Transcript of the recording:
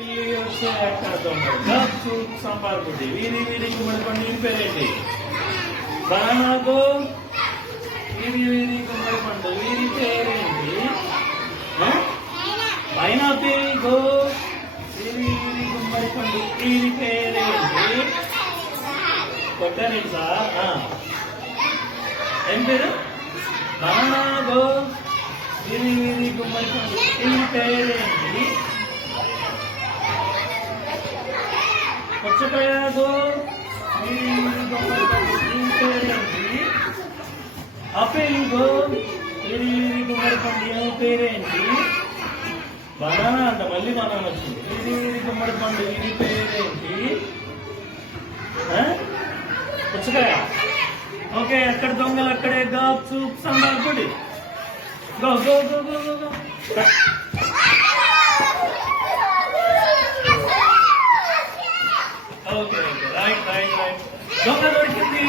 పిల్లి వస్తే అక్కడ దొంగ గప్ చూప్ సాంబార్ బుడ్డి వీరి వీరి గుమ్మడి పండు వీరి పేరేంటి బనానాకు వీరి వీరి గుమ్మడి పండు వీరి పేరేంటి పైనాపిల్ గో వీరి వీరి గుమ్మడి పండు వీరి పేరేంటి కొట్టారండి సార్ ఏం పేరు బనానా గో వీరి వీరి గుమ్మడి పండు వీరి పేరేంటి పుచ్చకాయ గో వీరి వీరి గుమ్మడి పండు వీరి పేరేంటి ఆపిల్ గో వీరి వీరి గుమ్మడి పండు వీరి పేరేంటి బనానా అంట మళ్ళీ బనానా వచ్చింది వీరి వీరి గుమ్మడి పండు వీరి పేరేంటి పుచ్చకాయ ఓకే అక్కడ దొంగలు అక్కడే గాప్ చూప్ సాంబార్ పొడి go go go go go go okay okay right right right దొంగ దొరికింది